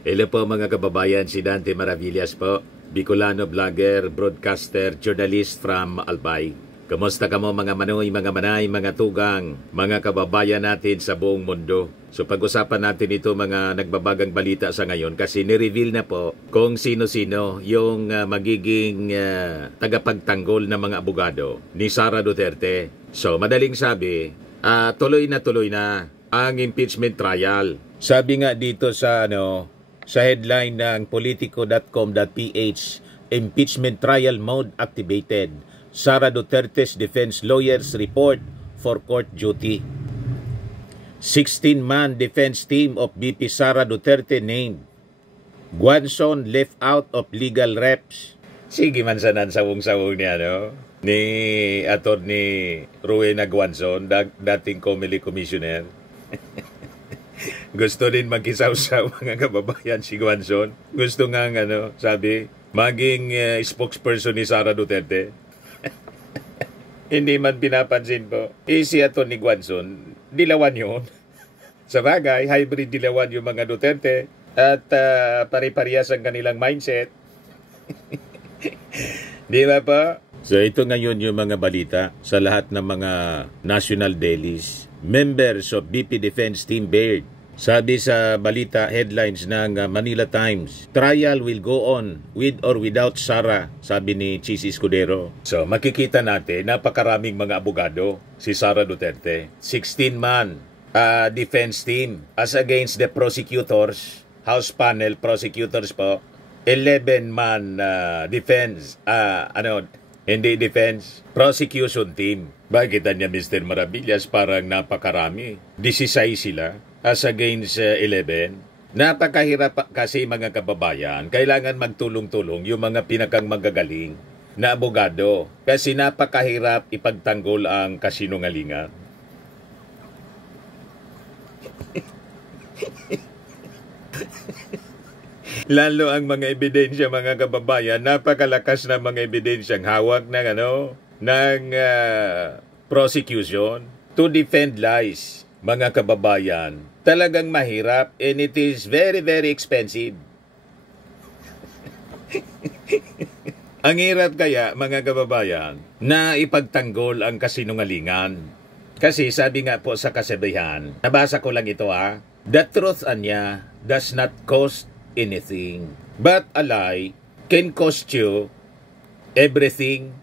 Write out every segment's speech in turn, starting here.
Hello po mga kababayan, si Dante Maravillas po, Bicolano vlogger, broadcaster, journalist from Albay. Kamusta kamo mga manoy, mga manay, mga tugang, mga kababayan natin sa buong mundo? So pag-usapan natin ito mga nagbabagang balita sa ngayon kasi ni-reveal na po kung sino-sino yung magiging tagapagtanggol ng mga abogado ni Sara Duterte. So madaling sabi, tuloy na ang impeachment trial. Sabi nga dito sa sa headline ng politico.com.ph, impeachment trial mode activated. Sara Duterte's defense lawyers report for court duty. 16-man defense team of VP Sara Duterte named. Guanzon left out of legal reps. Sige man sanan sawong-sawong niya, ni Attorney Rowena Guanzon, dating COMELEC commissioner. Gusto rin magkisaw-saw mga kababayan si Guanzon. Gusto nga sabi, maging spokesperson ni Sara Duterte. Hindi man pinapansin po. Si Atty. Guanzon, dilawan yun. Sa bagay, hybrid dilawan yung mga Duterte at pare-parehas ang kanilang mindset. Di ba po? So ito ngayon yung mga balita sa lahat ng mga national dailies. Members of BP Defense Team Baird. Sabi sa balita headlines ng Manila Times, trial will go on with or without Sara, sabi ni Chis Escudero. So makikita natin, napakaraming mga abogado si Sara Duterte. 16-man defense team as against the prosecutors, House panel prosecutors po. 11-man defense, hindi defense, prosecution team. Bakit niya Mr. Maravillas parang napakarami? 16 sila as against 11. Napakahirap kasi mga kababayan. Kailangan magtulong-tulong yung mga pinakang magagaling na abogado. Kasi napakahirap ipagtanggol ang kasinungalingan. Lalo ang mga ebidensya mga kababayan, napakalakas na mga ebidensyang hawak ng prosecution to defend lies. Mga kababayan, talagang mahirap and it is very, very expensive. Ang hirap kaya, mga kababayan, na ipagtanggol ang kasinungalingan. Kasi sabi nga po sa kasabihan, nabasa ko lang ito the truth anya does not cost anything, but a lie can cost you everything.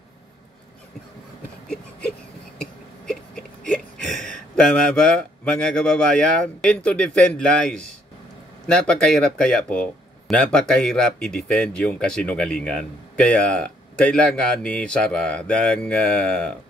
Tama ba, mga kababayan? And to defend lies. Napakahirap kaya po. Napakahirap i-defend yung kasinungalingan. Kaya kailangan ni Sara ng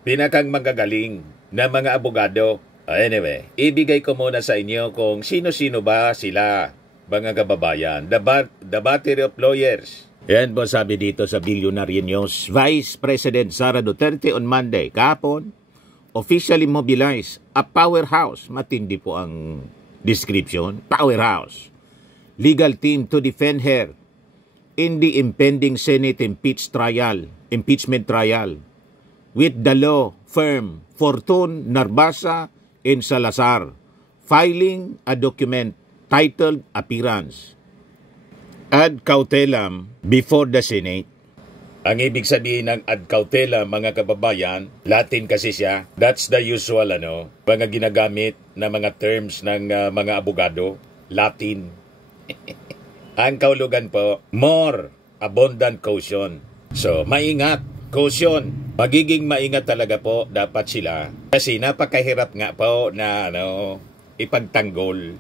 pinakang magagaling na mga abogado. Anyway, ibigay ko muna sa inyo kung sino-sino ba sila, mga kababayan. The battery of lawyers. Yan po sabi dito sa Billionaire News. Vice President Sara Duterte on Monday, kahapon, officially mobilized a powerhouse. Matindi po ang description. Powerhouse. Legal team to defend her in the impending Senate impeachment trial with the law firm Fortun, Narbasa, and Salazar filing a document titled Appearance ad cautelam before the Senate. Ang ibig sabihin ng ad cautelam, mga kababayan, Latin kasi siya. That's the usual, mga ginagamit na mga terms ng mga abogado. Latin. Ang kaulugan po, more abundant caution. So, maingat. Caution. Magiging maingat talaga po dapat sila. Kasi napakahirap nga po na ipagtanggol.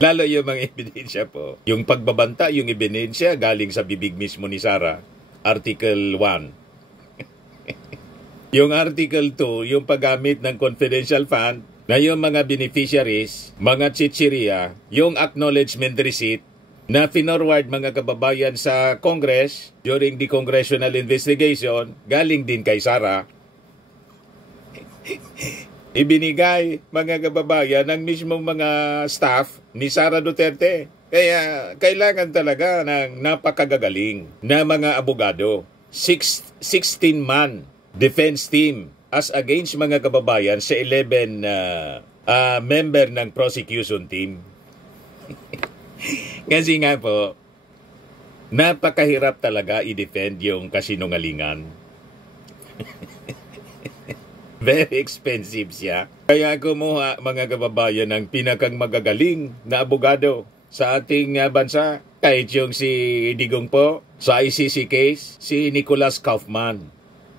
Lalo yung mga ebidensya po. Yung pagbabanta, yung ebidensya galing sa bibig mismo ni Sara. Article 1. Yung Article 2, yung paggamit ng confidential fund na yung mga beneficiaries, mga chichiria, yung acknowledgement receipt na finorward mga kababayan sa Congress during the congressional investigation, galing din kay Sara. Ibinigay mga kababayan ng mismong mga staff ni Sara Duterte. Kaya kailangan talaga ng napakagagaling na mga abogado. 16-man defense team as against mga kababayan sa 11 member ng prosecution team. Kasi nga po, napakahirap talaga i-defend yung kasinungalingan. Very expensive siya. Kaya kumuha mga kababayan ng pinakang magagaling na abogado sa ating bansa. Kahit yung si Digong po, sa ICC case, si Nicholas Kaufman.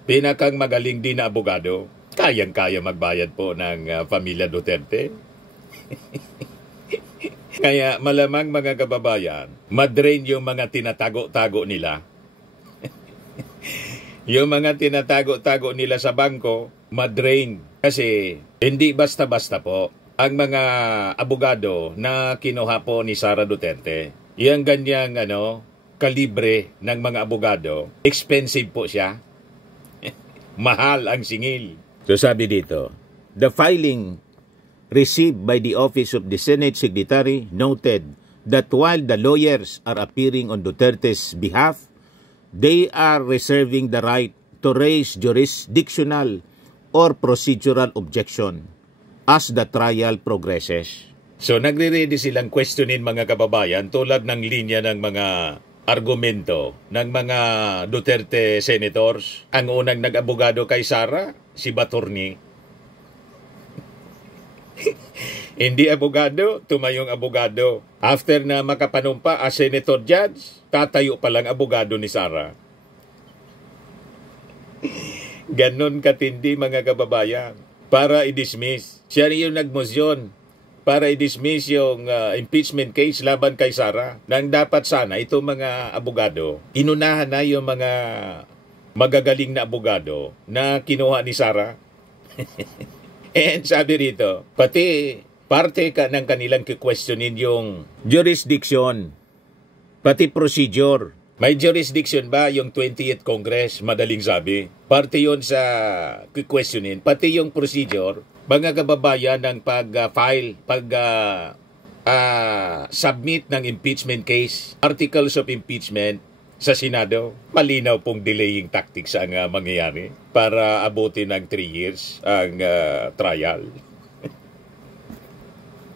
Pinakang magaling din na abogado. Kayang-kaya magbayad po ng pamilya Duterte. Kaya malamang mga kababayan, madrain yung mga tinatago-tago nila. Yung mga tinatago-tago nila sa bangko, madrain. Kasi hindi basta-basta po ang mga abogado na kinuha po ni Sara Duterte. Yung ganyang kalibre ng mga abogado, expensive po siya. Mahal ang singil. So sabi dito, the filing received by the Office of the Senate Secretary noted that while the lawyers are appearing on Duterte's behalf, they are reserving the right to raise jurisdictional or procedural objection as the trial progresses. So nagre-ready silang questionin mga kababayan tulad ng linya ng mga argumento ng mga Duterte senators. Ang unang nag-abogado kay Sara, si Batorni. Hindi abogado, tumayong abogado. After na makapanumpa as senator judge, tatayo palang abogado ni Sara. Ganon katindi mga kababayan. Para i-dismiss. Siya rin yung nagmosyon para i-dismiss yung impeachment case laban kay Sara. Nang dapat sana itong mga abogado, inunahan na yung mga magagaling na abogado na kinuha ni Sara. And sabi rito, pati parte ka ng kanilang kikwestiyonin yung jurisdiction, pati procedure. May jurisdiction ba yung 20th Congress? Madaling sabi. Parte yun sa kikwestiyonin, pati yung procedure. Mga kababayan ng pag-file, submit ng impeachment case, articles of impeachment sa Senado, malinaw pong delaying tactics ang mangyayari para abutin ng 3 years ang trial.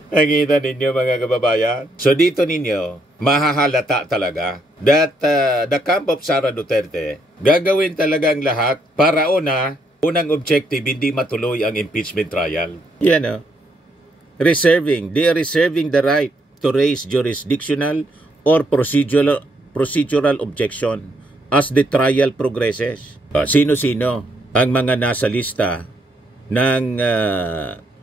Nakita ninyo mga kababayan? So dito ninyo, mahahalata talaga that the camp of Sara Duterte gagawin talagang lahat para unang objective, hindi matuloy ang impeachment trial. Yan they are reserving the right to raise jurisdictional or procedural objection as the trial progresses. Sino-sino ang mga nasa lista ng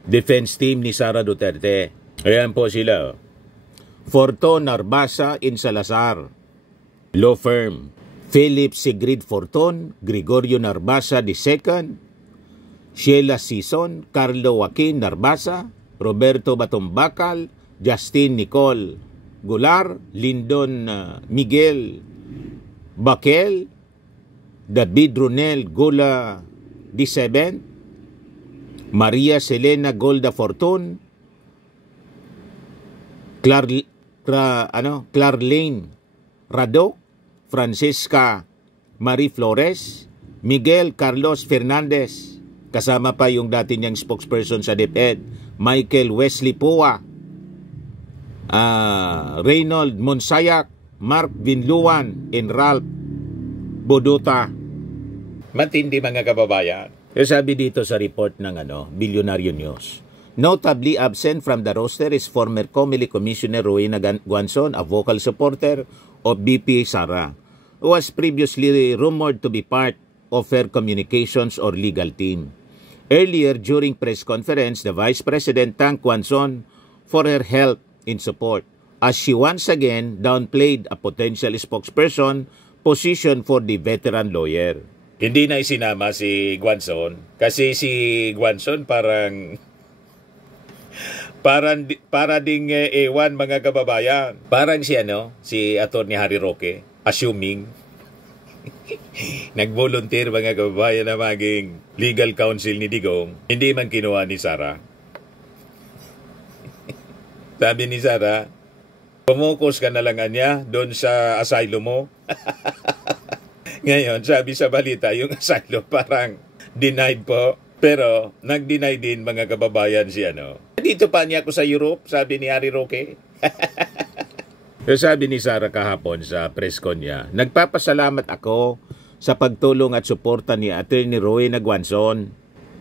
defense team ni Sara Duterte? Ayan po sila. Forton Narbasa in Salazar, law firm. Philip Sigrid Forton, Gregorio Narbasa II, Sheila Sison, Carlo Joaquin Narbasa, Roberto Batombacal, Justin Nicole Gular, Lyndon Miguel Baquel, David Ronel Gola D7, Maria Selena Golda Fortun, Clarlene Radok, Francisca Marie Flores, Miguel Carlos Fernandez, kasama pa yung dati niyang spokesperson sa DepEd, Michael Wesley Poa, Reynold Monsayak, Mark Vinluan, and Ralph Boduta. Matindi mga kababayan. Sabi dito sa report ng Bilyonaryo News. Notably absent from the roster is former COMELEC Commissioner Rowena Guanzon, a vocal supporter of BP Sara, who was previously rumored to be part of her communications or legal team. Earlier, during press conference, the Vice President thanked Guanzon for her help in support, as she once again downplayed a potential spokesperson position for the veteran lawyer. Hindi na isinama si Guanzon kasi si Guanzon para ding ewan mga kababayan. Parang si Atty. Harry Roque, assuming nag-volunteer mga kababayan na maging legal counsel ni Digong, hindi man kinuha ni Sara. Sabi ni Sara, pumukus ka na lang niya doon sa asylum mo. Ngayon, sabi sa balita, yung asylum parang denied po. Pero, nag-deny din mga kababayan si Dito pa niya ako sa Europe, sabi ni Harry Roque. So sabi ni Sara kahapon sa press con niya, nagpapasalamat ako sa pagtulong at suporta ni Attorney Roy Naguanzon.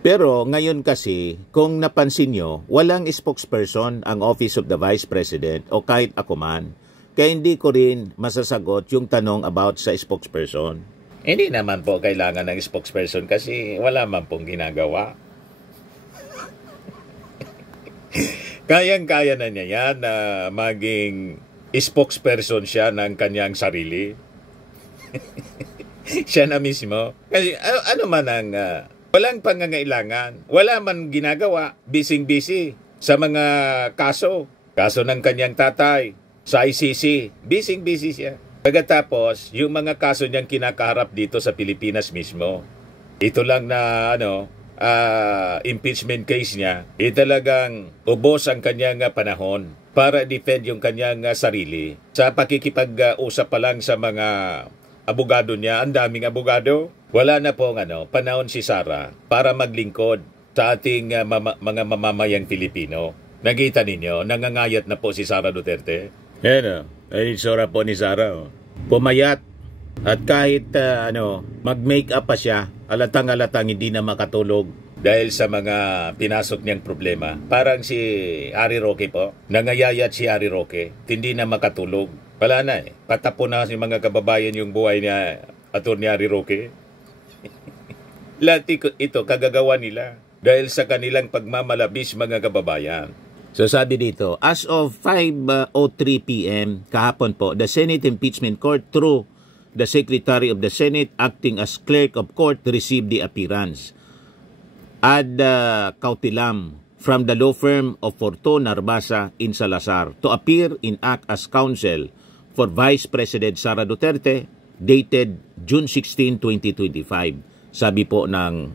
Pero ngayon kasi, kung napansin nyo, walang spokesperson ang Office of the Vice President o kahit ako man. Kaya hindi ko rin masasagot yung tanong about sa spokesperson. Hindi naman po kailangan ng spokesperson kasi wala man pong ginagawa. Kayang-kaya na niya yan na maging spokesperson siya ng kanyang sarili. Siya na mismo. Kasi ano man ang walang pangangailangan, wala man ginagawa, busy-busy sa mga kaso. Kaso ng kanyang tatay sa ICC, busy-busy siya. Pagkatapos, yung mga kaso niyang kinakaharap dito sa Pilipinas mismo, ito lang na impeachment case niya, talagang ubos ang kanyang panahon para defend yung kanyang sarili. Sa pakikipag-usap pa lang sa mga abogado niya, ang daming abogado. Wala na pong panahon si Sara para maglingkod sa ating mga mamamayang Pilipino. Nakita ninyo, nangangayat na po si Sara Duterte. Ay sura po ni Sara. Pumayat. At kahit mag-make up pa siya, alatang-alatang hindi na makatulog dahil sa mga pinasok niyang problema. Parang si Harry Roque po. Nangayayat si Harry Roque. Hindi na makatulog. Wala na Patapo na si mga kababayan yung buhay niya Atty. Harry Roque. Lahat ito kagagawa nila dahil sa kanilang pagmamalabis mga kababayan. So sabi dito, as of 5:03 p.m. kahapon po, the Senate Impeachment Court through the Secretary of the Senate acting as Clerk of Court received the appearance ad cautilam from the law firm of Fortuna Narbasa in Salazar to appear in act as counsel for Vice President Sara Duterte dated June 16, 2025. Sabi po ng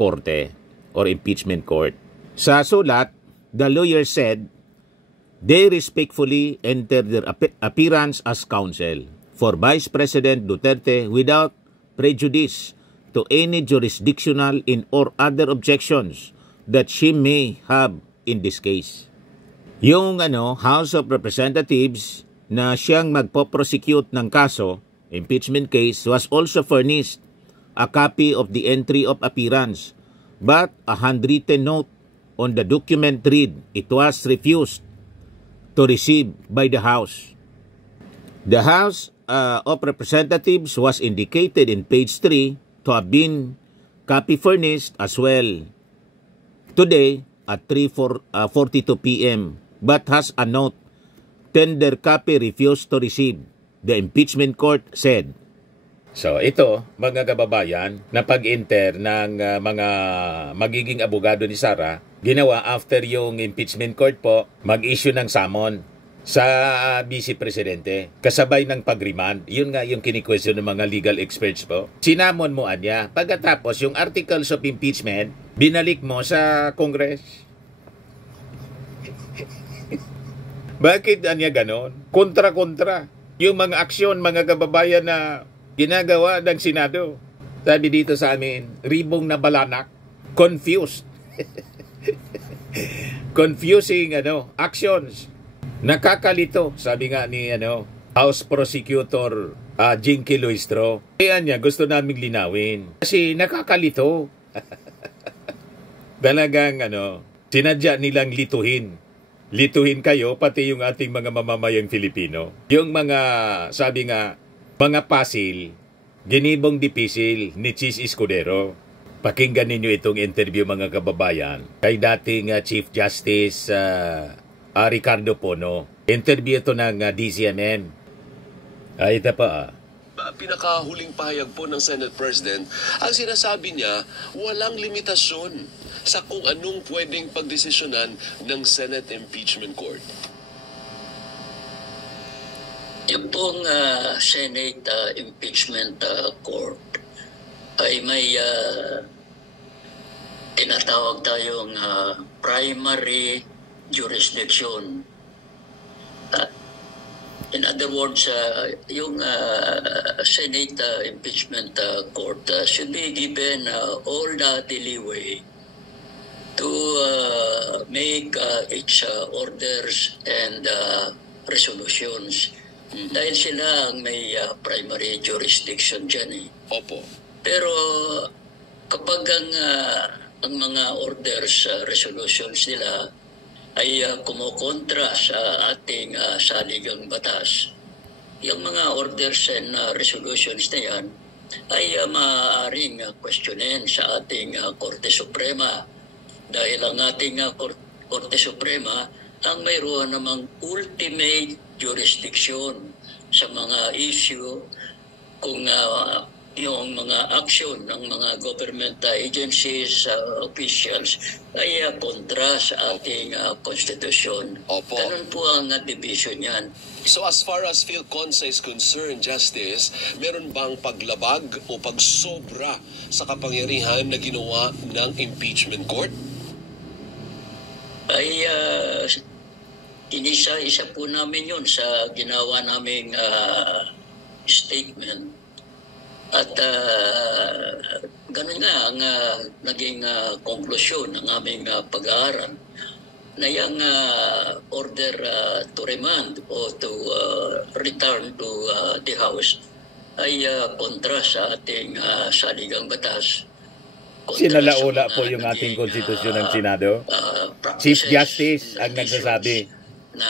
korte or impeachment court. Sa sulat, the lawyer said they respectfully enter their appearance as counsel for Vice President Duterte without prejudice to any jurisdictional or other objections that she may have in this case. Yung House of Representatives na siyang magpo-prosecute ng kaso, impeachment case, was also furnished a copy of the entry of appearance, but a handwritten note on the document read it was refused to receive by the House. The House of Representatives was indicated in page 3 to have been copy furnished as well today at 3:42 p.m. but has a note, tender copy refused to receive, the impeachment court said. So ito, mga kababayan, na pag-enter ng mga magiging abogado ni Sara, ginawa after yung impeachment court po, mag-issue ng summon sa Vice Presidente, kasabay ng pag-remand. Yun nga yung kini-question ng mga legal experts po. Sinamon mo niya, pagkatapos yung articles of impeachment, binalik mo sa Congress. Bakit niya ganon? Kontra-kontra. Yung mga aksyon, mga kababayan na ginagawa ng Senado. Sabi dito sa amin, ribong na balanak, confused. Confusing actions. Nakakalito, sabi nga ni House Prosecutor Jinky Luistro. Kaya niya, gusto naming linawin. Kasi nakakalito. Talagang sinadya nilang lituhin. Lituhin kayo, pati yung ating mga mamamayang Filipino. Yung mga, sabi nga, mga pasil, ginibong dipisil ni Chis Escudero. Pakinggan ninyo itong interview mga kababayan kay dating Chief Justice Ricardo Pono. Interview ito ng DCMM. Ito pa. Pinakahuling pahayag po ng Senate President, ang sinasabi niya, walang limitasyon sa kung anong pwedeng pagdesisyonan ng Senate Impeachment Court. Yung pong Senate Impeachment Court ay may tinatawag tayong primary jurisdiction. In other words, yung Senate Impeachment Court should be given all the leeway to make its orders and resolutions. Dahil sila ang may primary jurisdiction dyan eh. Opo. Pero kapag ang mga orders, resolutions nila ay kumukontra sa ating saligang batas, yung mga orders and resolutions na yan ay maaaring questionin sa ating Korte Suprema. Dahil ang ating Korte Suprema ang mayroon namang ultimate jurisdiction sa mga issue kung yung mga action ng mga government agencies, officials ay kontra sa ating konstitusyon. Opo. Ganun po ang division yan. So as far as PhilConsa is concerned, Justice, meron bang paglabag o pagsobra sa kapangyarihan na ginawa ng impeachment court? Ay inisa-isa po namin yun sa ginawa naming statement. At ganun nga ang naging konklusyon ng aming pag-aaral na yung order to remand o to return to the House ay kontra sa ating saligang batas. Sinalaula po yung ating konstitusyon ng Senado. Chief Justice ang nagsasabi. Na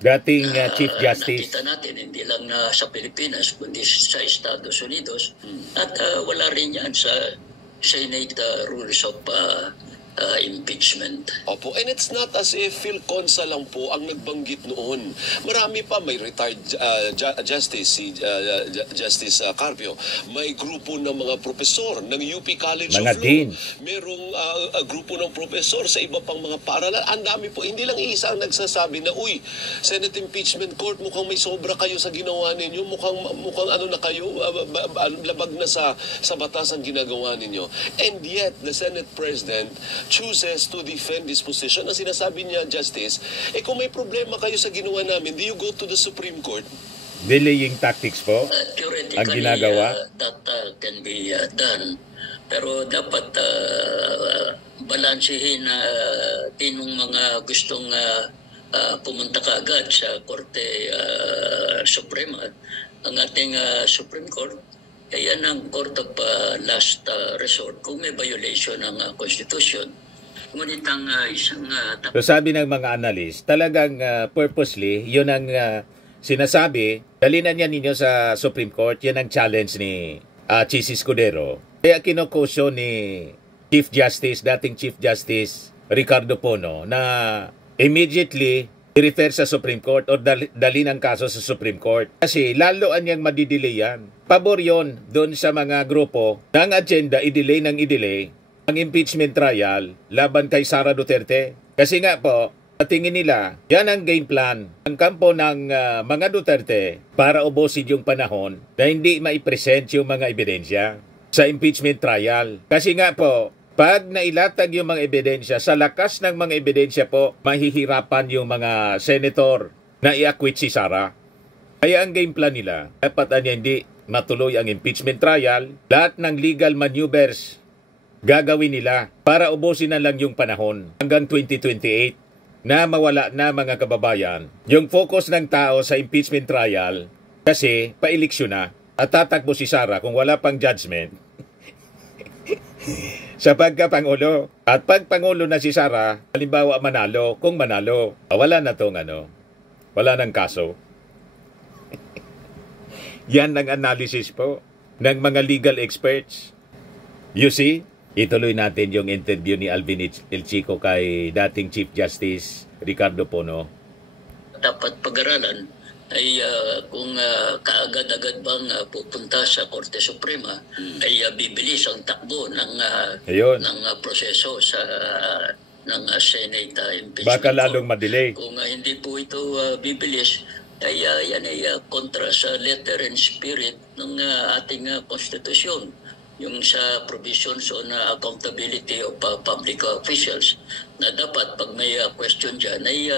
dating Chief Justice. Nakita natin hindi lang sa Pilipinas kundi sa Estados Unidos at wala rin yan sa Senate rules of impeachment. Opo, and it's not as if PhilConsa lang po ang nagbanggit noon. Marami pa, may retired Justice Carpio, may grupo ng mga profesor ng UP College mga of Law. dean. Merong grupo ng profesor sa iba pang mga paaralan. Ang dami po, hindi lang isa ang nagsasabi na, uy, Senate Impeachment Court, mukhang may sobra kayo sa ginawa ninyo, mukhang ano na kayo, labag na sa batas ang ginagawa ninyo. And yet, the Senate President chooses to defend this position. Ang sinasabi niya, Justice, kung may problema kayo sa ginawa namin, do you go to the Supreme Court? Delaying tactics po ang ginagawa? That can be done. Pero dapat balansehin din ng mga gustong pumunta kaagad sa Korte Suprema. Ang ating Supreme Court, yan ang court of last resort kung may violation ng Constitution. Ngunit ang isang... So sabi ng mga analyst, talagang purposely, yun ang sinasabi, dalinan niya ninyo sa Supreme Court, yun ang challenge ni Chis Escudero. Kaya kinokosyo ni Chief Justice, dating Chief Justice Ricardo Pono, na immediately i-refer sa Supreme Court o dalhin ang kaso sa Supreme Court. Kasi lalo anyang madidelay yan. Pabor yon doon sa mga grupo ng agenda, i-delay ng i-delay ang impeachment trial laban kay Sara Duterte. Kasi nga po, tingin nila, yan ang game plan ng kampo ng mga Duterte para ubusin yung panahon na hindi maipresent yung mga ebidensya sa impeachment trial. Kasi nga po, pag nailatag yung mga ebidensya, sa lakas ng mga ebidensya po, mahihirapan yung mga senator na i-acquit si Sara. Kaya ang game plan nila, dapat hindi matuloy ang impeachment trial, lahat ng legal maneuvers gagawin nila para ubusin na lang yung panahon hanggang 2028 na mawala na mga kababayan yung focus ng tao sa impeachment trial kasi pa-eleksyon na at tatakbo si Sara kung wala pang judgment sa pagkapangulo. At pag pangulo na si Sara, halimbawa manalo, kung manalo, wala na tong wala nang kaso. Yan ang analysis po ng mga legal experts. You see, ituloy natin yung interview ni Alvin El Chico kay dating Chief Justice Ricardo Pono. Dapat pag-aralan ay kung kaagad-agad bang pupunta sa Korte Suprema ay bibilis ang takbo ng proseso sa ng Senate impeachment. Baka lalong madelay. Kung hindi po ito bibilis ay yan ay kontra sa letter and spirit ng ating konstitusyon, yung sa provisions on accountability of public officials, na dapat pag may question dyan ay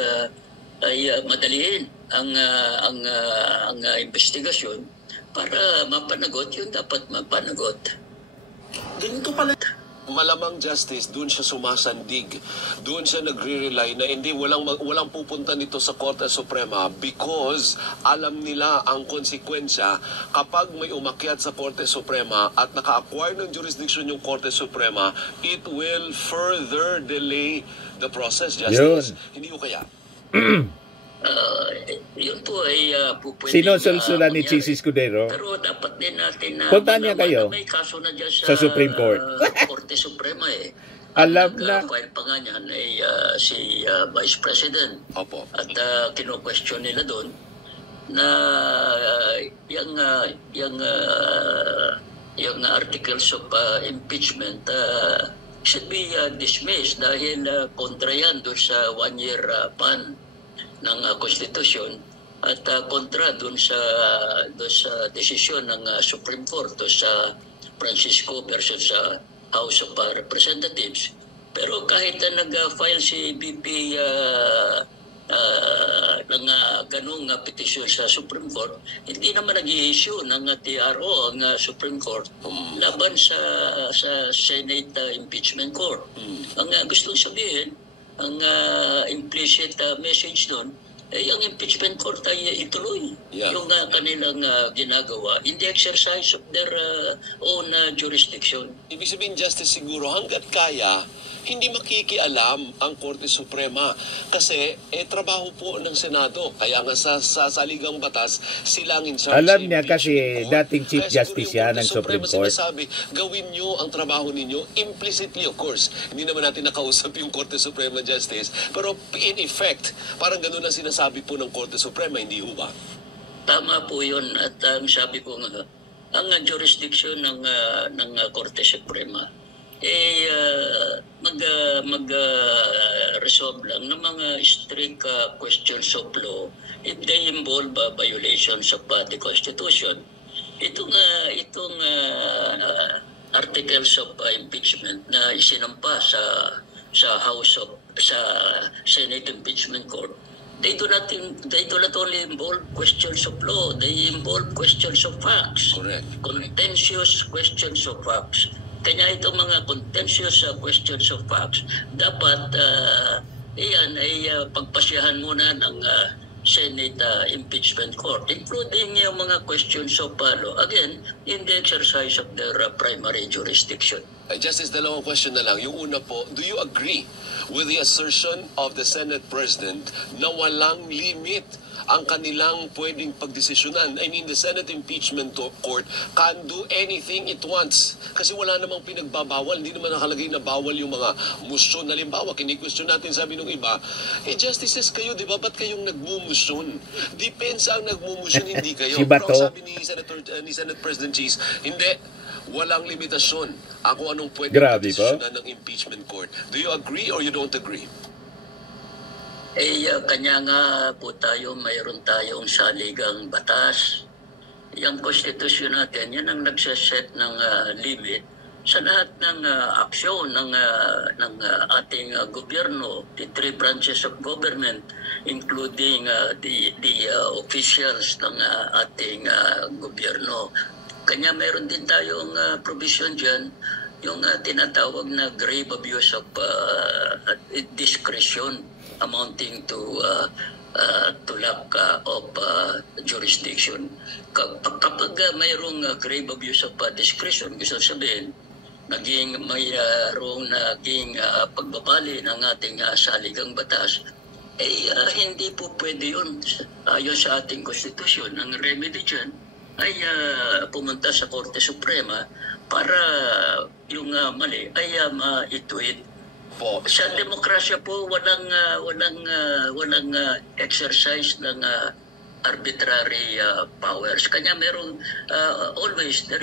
madaliin ang investigasyon para mapanagot yung dapat mapanagot. Ganito pala. malamang justice, doon siya sumasandig. Doon siya nagre-rely na hindi, walang pupunta nito sa Korte Suprema because alam nila ang konsekwensya kapag may umakyat sa Korte Suprema at naka-acquire ng jurisdiction yung Korte Suprema, it will further delay the process, Justice. Hindi ko kaya. Yun po ay pupwede Sinusulsulan ni Chis Escudero. Pero dapat din natin na puntahan niya kayo may kaso na dyan sa Supreme Court. Korte Suprema eh. Alam na. File pa nga niyan ay si Vice President. Opo. At kino-question nila doon na yung articles of impeachment should be dismissed dahil kontra yan doon sa one-year ban ng konstitusyon at kontra doon sa desisyon ng Supreme Court o sa Francisco versus sa House of Representatives. Pero kahit nag-file si BP ng ganung petisyon sa Supreme Court, hindi naman nag-i-issue ng TRO ang Supreme Court laban sa Senate Impeachment Court. Ang gustong sabihin, ang implicit message doon, ang impeachment court ay ituloy yung kanilang ginagawa in the exercise of their own jurisdiction. Ibig sabihin, Justice, siguro hanggat kaya, hindi makikialam ang Korte Suprema kasi trabaho po ng Senado. Kaya nga sa saligang batas, sila ang in charge. Alam niya kasi dating Chief Justice yan ng Supreme Court. Sinasabi, gawin nyo ang trabaho ninyo implicitly, of course. Hindi naman natin nakausap yung Korte Suprema Justice. Pero in effect, parang ganun ang sinasabi po ng Korte Suprema, hindi ho ba? Tama po yun. At ang sabi ko nga, ang jurisdiction ng Korte Suprema mag-resolve lang ng mga strict questions of law if they involve violations of the Constitution. Itong articles of impeachment na isinampa sa Senate Impeachment Court, they do not only involve questions of law, they involve questions of facts. Correct. Contentious questions of facts. Kanya itong mga contentious questions of facts, dapat iyan ay pagpasyahan muna ng Senate Impeachment Court, including yung mga questions of law, again, in the exercise of their primary jurisdiction. Justice, dalawang question na lang. Yung una po, do you agree with the assertion of the Senate President na walang limit ang kanilang pwedeng pagdesisyonan? I mean, the Senate Impeachment Court can do anything it wants. Kasi wala namang pinagbabawal. Hindi naman nakalagay na bawal yung mga musyon. Halimbawa, kini-question natin, sabi nung iba, justices kayo, di ba? Ba't kayong nagmumusyon? Depensa ang nagmumusyon, hindi kayo. Si Bato. Pero sabi ni Senate President Cheese, hindi, walang limitasyon ang kung anong pwedeng pagdesisyonan ng impeachment court. Do you agree or you don't agree? Kanya nga po mayroon tayong saligang batas. Yung konstitusyon natin, yan ang nagsaset ng limit sa lahat ng aksyon ng ating gobyerno, the three branches of government, including the officials ng ating gobyerno. Kanya mayroon din tayong provision dyan, yung tinatawag na grave abuse of discretion, amounting to lack of jurisdiction. Kapag mayroong grave abuse of discretion, gusto sabihin, mayroong naging pagbabali ng ating saligang batas, hindi po pwede yun. Ayon sa ating konstitusyon, ang remedy dyan ay pumunta sa Korte Suprema para yung mali ay maituwid. Sa demokrasya po, walang exercise ng arbitrary powers. Kanya there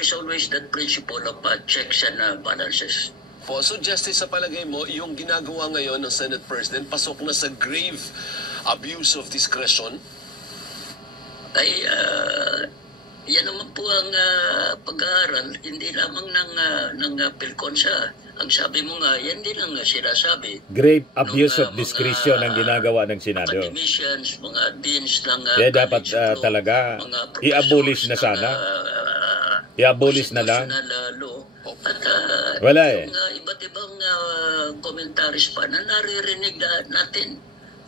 is always that principle of checks and balances. So Justice, sa palagay mo, yung ginagawa ngayon ng Senate President, pasok na sa grave abuse of discretion? Yan naman po ang pag-aaral, hindi lamang ng PhilConsa. Ang sabi mo nga, yan din ang sinasabi. Grave abuse of discretion ang ginagawa ng Senado. Academicians, mga deans ng kaya dapat talaga i-abolish na sana. I-abolish na lang. Law, At Wala eh. yung iba't ibang commentaries pa na naririnig natin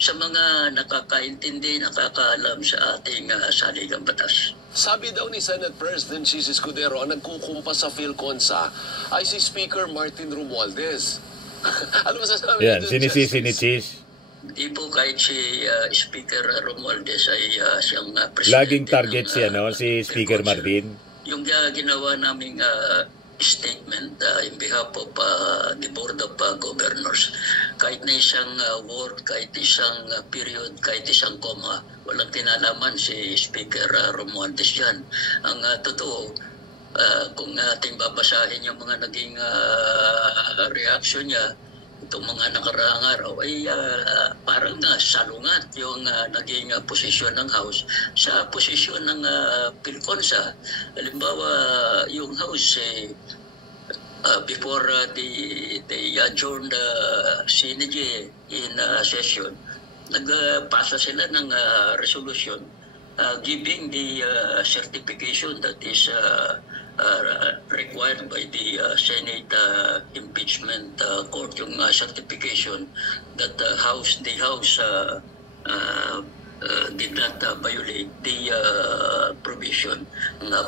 sa mga nakakaintindi, nakakaalam sa ating saligang batas. Sabi daw ni Senate President Chis Escudero, ang nagkukumpas sa PhilConsa ay si Speaker Martin Romualdez. Ano masasabi Yan, niyo dun, sinisisi ni Justice? Cheese. Hindi po kahit si Speaker Romualdez ay siyang presidente. Laging target ng, siya, no? Si Speaker PhilConsa. Martin. Yung ginawa naming statement in behalf of the Board of Governors, kahit na isang word, kahit isang period, kahit isang comma, walang kinalaman si Speaker Romualdez dyan. Ang totoo, kung ating babasahin yung mga naging reaction niya, itong mga nakaraang araw ay parang salungat yung naging posisyon ng House sa posisyon ng PhilConsa. Halimbawa, yung House before they adjourned CNG in session, nagpasa sila ng resolution giving the certification that is required by the Senate Impeachment Court, yung certification that the House did not violate the provision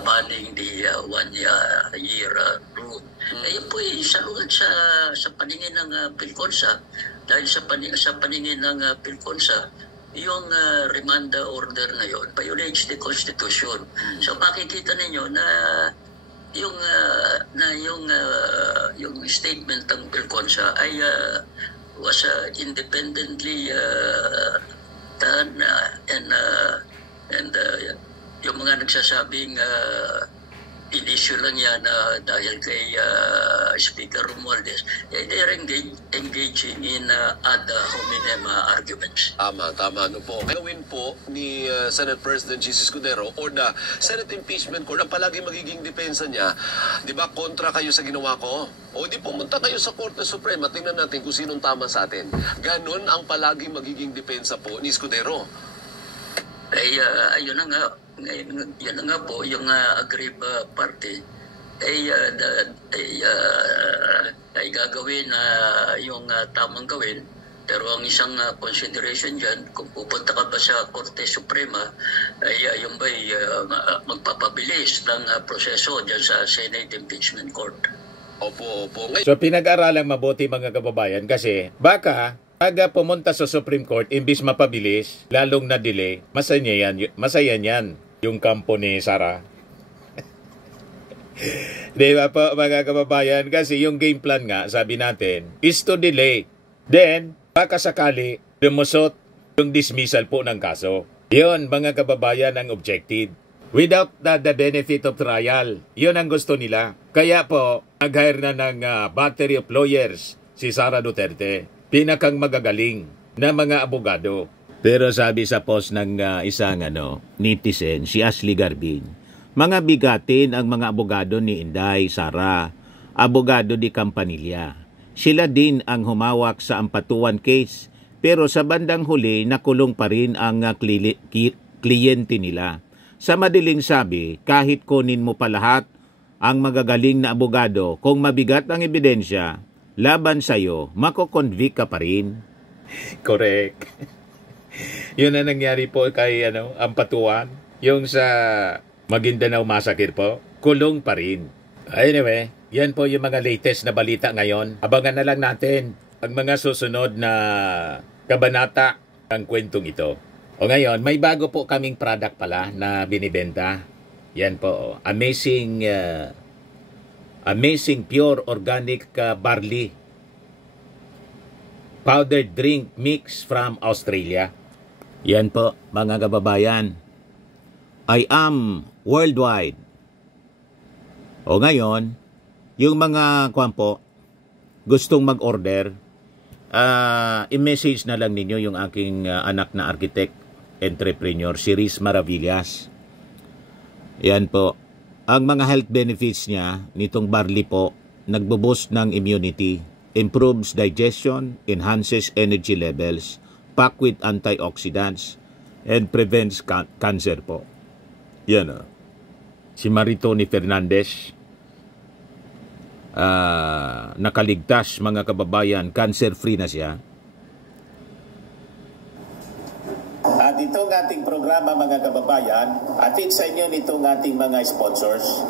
banning the 1 year rule. Ayun po ay salungat sa paningin ng PhilConsa, dahil sa paningin ng PhilConsa, yung remand order na yon violates the Constitution. So makikita ninyo na yung statement ng PhilConsa ay was independently done and yung mga nagsasabing in-issue lang yan dahil kay Speaker Romualdez, they're engaging in ad hominem arguments. Tama no po. Gawin po ni Senate President Chis Escudero or the Senate Impeachment Court, ang palagi magiging depensa niya, di ba, kontra kayo sa ginawa ko? O di pumunta kayo sa Korte Suprema, tingnan natin kung sinong tama sa atin. Ganon ang palagi magiging depensa po ni Escudero. Ay, ayun na nga. Ngayon, yan na nga po, yung aggrieved party ay gagawin yung tamang gawin. Pero ang isang consideration dyan, kung pupunta ka ba sa Korte Suprema, ay yung ba'y magpapabilis ng proseso dyan sa Senate Impeachment Court. Opo. So pinag-aralang mabuti mga kababayan kasi baka pumunta sa Supreme Court, imbis mapabilis, lalong na-delay, masaya niyan yung kampo ni Sara. Di ba po mga kababayan? Kasi yung game plan nga, sabi natin, is to delay. Then, baka sakali, lumusot yung dismissal po ng kaso. Yun mga kababayan ang objective. Without the benefit of trial. Yun ang gusto nila. Kaya po, nag-hire na ng battery of lawyers si Sara Duterte. Pinakang magagaling na mga abogado. Pero sabi sa post ng isang netizen, si Ashley Garbin, mga bigatin ang mga abogado ni Inday Sara, abogado di Campanilla. Sila din ang humawak sa ampatuan case, pero sa bandang huli nakulong pa rin ang kliyente nila. Sa madaling sabi, kahit kunin mo pa lahat ang magagaling na abogado, kung mabigat ang ebidensya, laban sa'yo, mako-convict ka pa rin. Correct. Yun ang nangyari po kay Ampatuan. Yung sa Maguindanao Massacre po, kulong pa rin. Anyway, yan po yung mga latest na balita ngayon. Abangan na lang natin ang mga susunod na kabanata ng kwentong ito. O ngayon, may bago po kaming product pala na binibenta. Yan po, amazing pure organic barley powdered drink mix from Australia. Yan po mga kababayan. I am worldwide. O ngayon, yung mga gustong mag-order, i-message na lang ninyo yung aking anak na architect, entrepreneur, si Riz Maravillas. Yan po. Ang mga health benefits niya, nitong barley po, nagbo-boost ng immunity, improves digestion, enhances energy levels, packed with antioxidants, and prevents cancer po. Yan o. Si Maritoni Fernandez. nakaligtas mga kababayan, cancer-free na siya. At itong ating programa mga kababayan, atid sa inyo nitong ating mga sponsors.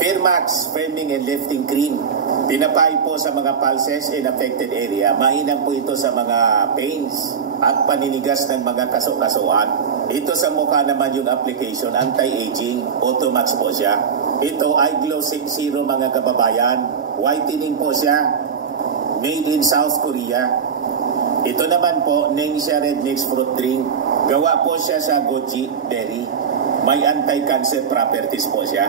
Firmax Firming and Lifting Cream. Pinapay po sa mga pulses in affected area. Mainam po ito sa mga pains at paninigas ng mga kaso-kasuan. Ito sa mukha naman yung application, anti-aging, Automax po siya. Ito ay Glow 60 mga kababayan. Whitening po siya. Made in South Korea. Ito naman po, Ningxia Red Mix Fruit Drink. Gawa po siya sa goji berry. May anti-cancer properties po siya.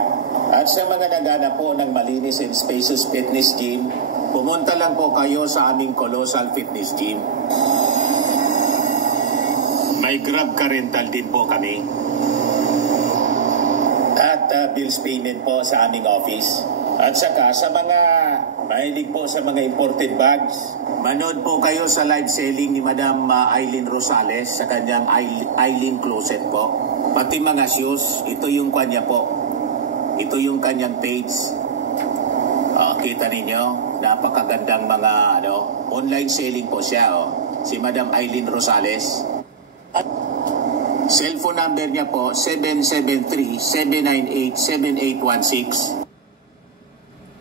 At sa mga nagana po ng malinis and spacious fitness gym, pumunta lang po kayo sa aming Colossal Fitness Gym. May Grab car rental din po kami. At bills payment po sa aming office. At saka sa mga mahilig po sa mga imported bags, manood po kayo sa live selling ni Madam Aileen Rosales sa kanyang Aileen Closet po. Pati mga shoes, ito yung kanya po. Ito yung kanyang page. Kita ninyo, napakagandang mga online selling po siya. Si Madam Aileen Rosales. At cellphone number niya po, 773-798-7816.